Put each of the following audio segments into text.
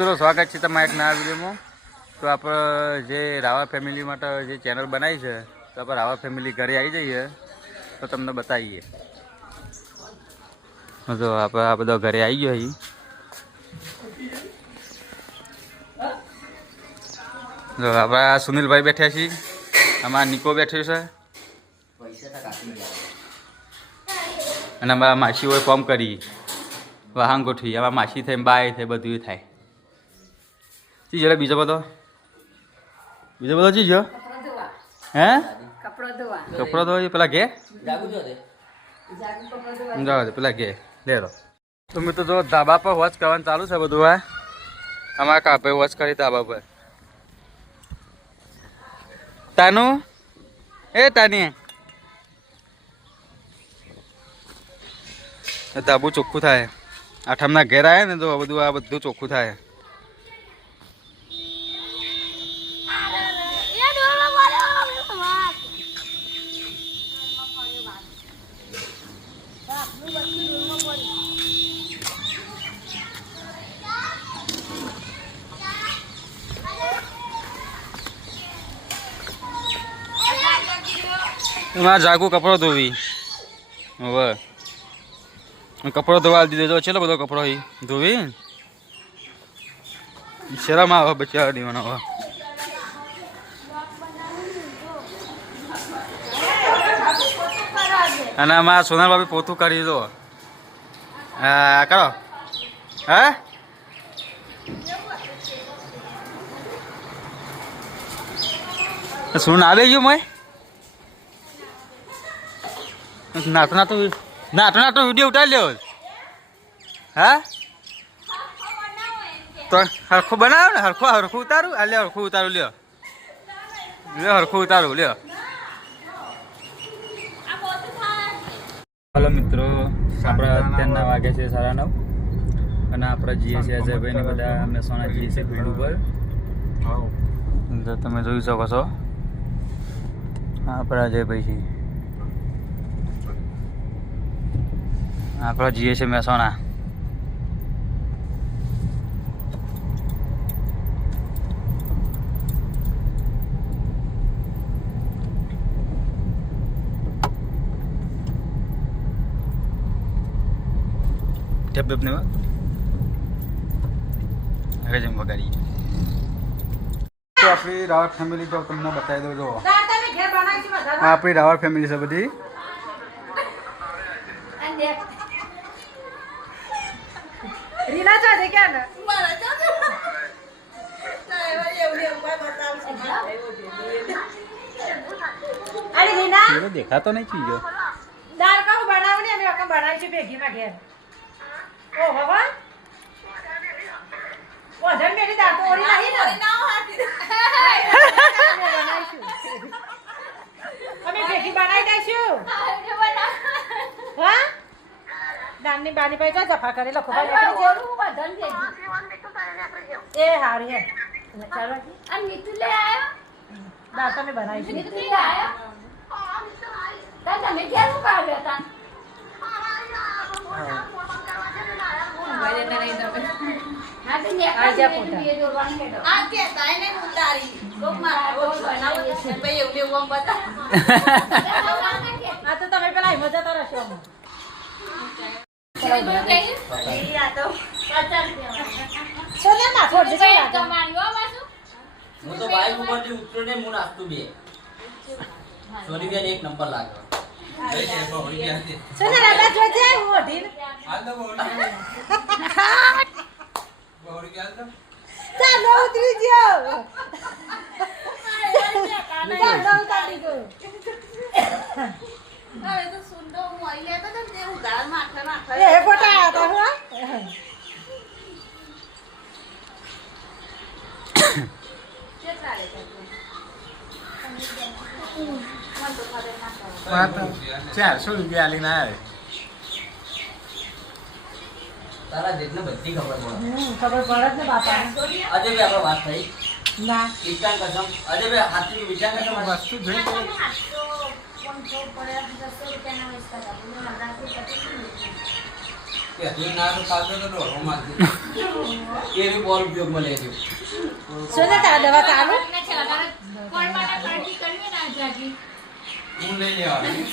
મિત્રો સ્વાગત છે તમારા એક નવા વિડીયોમાં. તો આપણે જે રાવા ફેમિલી માટે જે ચેનલ બનાવી છે, તો આપણે રાવા ફેમિલી ઘરે આવી જઈએ, તો તમને બતાવીએ. તો આપણે આ બધો ઘરે આવી ગયો અહીં. જો, આપણે સુનિલભાઈ બેઠ્યા છીએ. આમાં નિકો બેઠ્યો છે. અને અમારા માસીઓએ ફોર્મ કરી. વાહન ગોઠવી. આમાં માસી થાય બાય થાય બધું થાય. ચી જરા બીજા બધો. બીજો બધો જો હે? કપડા ધોવા. પેલા ઘે? જાગુ પેલા ઘે. લે રો તો મિત્રો જો ધાબા પર વોચ કરવાનું ચાલુ છે બધું આ અમારા કાપે, વોચ કરી ધાબા પર. તાનું? એ તાની. ધાબુ ચોખ્ખું થાય. આઠમના ઘેર આવે ને તો બધું આ બધું ચોખ્ખું થાય. એમાં જાગુ કપડો ધોવી. હવે. કપડો ધોવા દીધો ચેલો બધો કપડો એ ધોવી. શરમ આવે બચ્ચા દીવાનો હવે. અને આમાં સોના બાપી પોતું કરી દો હા, કરો. હે? શું આવે ગયું મય? નાતો નાતો નાતો નાતો વીડિયો ઉતારી લ્યો હા? તો હરખું બનાવો ને હરખું હરખું ઉતારું આ લ્યો હરખું ઉતારું લ્યો. લ્યો હરખું ઉતારું લ્યો. હલો મિત્રો આપણા અત્યારના વાગે છે સાડા નવ. અને આપણે જઈએ છીએ અજયભાઈ ને બધા મહેસાણા જઈએ છીએ ફિલ્ડ ઉપર. તમે જોઈ શકો છો. આપણા અજયભાઈ છે. આપણે જઈએ છીએ મહેસાણા. ટેપ ટેપ ને હવે જેમ વગાડી. તો આપણી રાવત ફેમિલી તો તમને બતાવી દઉં જો. તમે ઘેર બનાવી છે બધા? ફેમિલી છે બધી રીના ચાલે કે ને અરે રીના પેલો દેખાતો નહીં ચીજો. દાળ કાઉ બનાવું ને અમે અકમ બનાવી છે ભેગીમાં ઘેર. ઓ હવા ધન મેરી દાળ તો ઓરી નહીં ને અમે બનાવીશું. અમે ભેગી બનાવી દઈશું હા દાળની બાની પાસે જા જફા કરી લખો ભાઈ એ હારી હે ચાલો દાળ તમે બનાવીશું આ તો તમે પેલા હિંમત જતા રહેશો અમે. સોનિયા ના થોડી જઈ લાગે. હું તો બાઈક ઉપરથી ઉતર્યો ને હું નાસ્તો બે. સોની બેન એક નંબર લાગ્યો. સોનિયા રાધા જોજે હું ઓઢીને. ચાલો ઉતરી ગયો. ચાલો. ઉતારી ગયો. એ ફોટા હતા હો. ચારસો રૂપિયા આલીને આવે તારા જેટલી બધી ખબર પડે. હમ, ખબર પડે ને બાપા. અજય ભાઈ આપણે વાત થઈ. ના. વિચાર કસમ. અજય ભાઈ હાથની વિચાર કસમ વસ્તુ જોઈ દવા ચાલુ હું લઈ લેવાનું.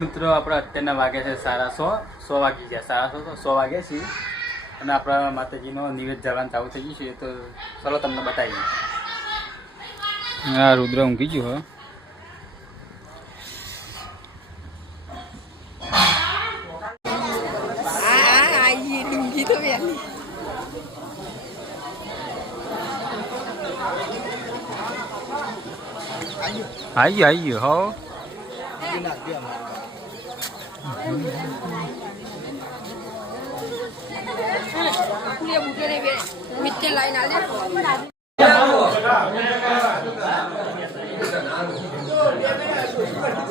મિત્રો આપણે અત્યારના વાગે છે સાડા સો. સો વાગી ગયા. સાડા સો તો સો વાગ્યા છીએ. અને આપણા માતાજીનો નિવેદ જવાનું ચાલુ થઈ ગયું છે. તો ચલો તમને બતાવીએ. હા રુદ્ર ઊંઘી ગયું હો આવી ગયો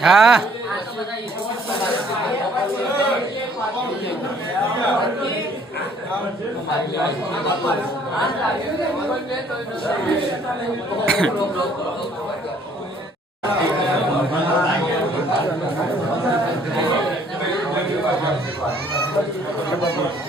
હો.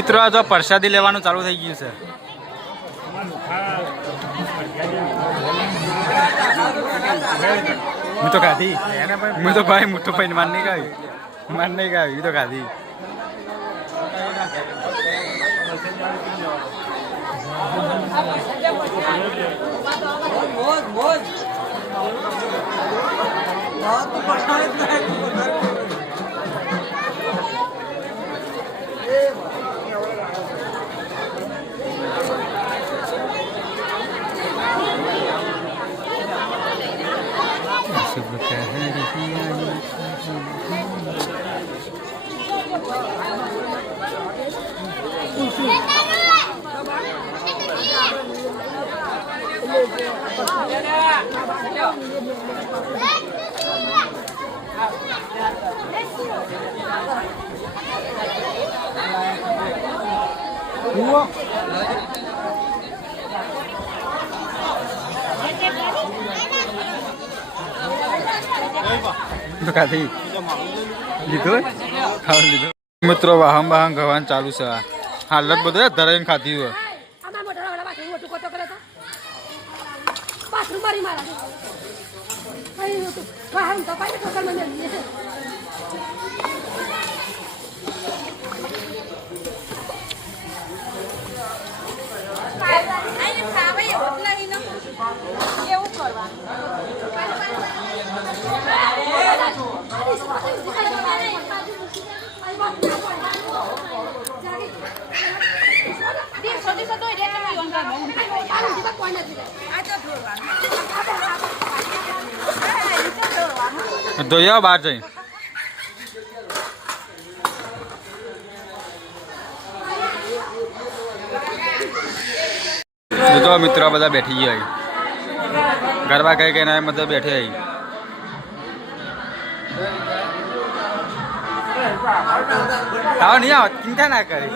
મિત્રો જો પ્રસાદી લેવાનું ચાલુ થઈ ગયું છે. હું તો ખાધી હું તો ભાઈ મોટો ભાઈ, માન નહીં ગાયું માન નહીં ગાયું હું તો ખાધી મોજ તો ખાધી લીધું ખાવા લીધું મિત્રો વાહન વાહન ગવાન ચાલુ છે આ. હાલત બધું ધરાઈને ખાધી હોય. આમાં મોટા વાળા બાથરૂમ મોટું કોતો કરે તો? બાથરૂમ મારી મારા दो बाहर जाए तो मित्र बता बैठी गरबा कह के ना मतलब बैठे आई આવો નહીં આવો ચિંતા ના કરી.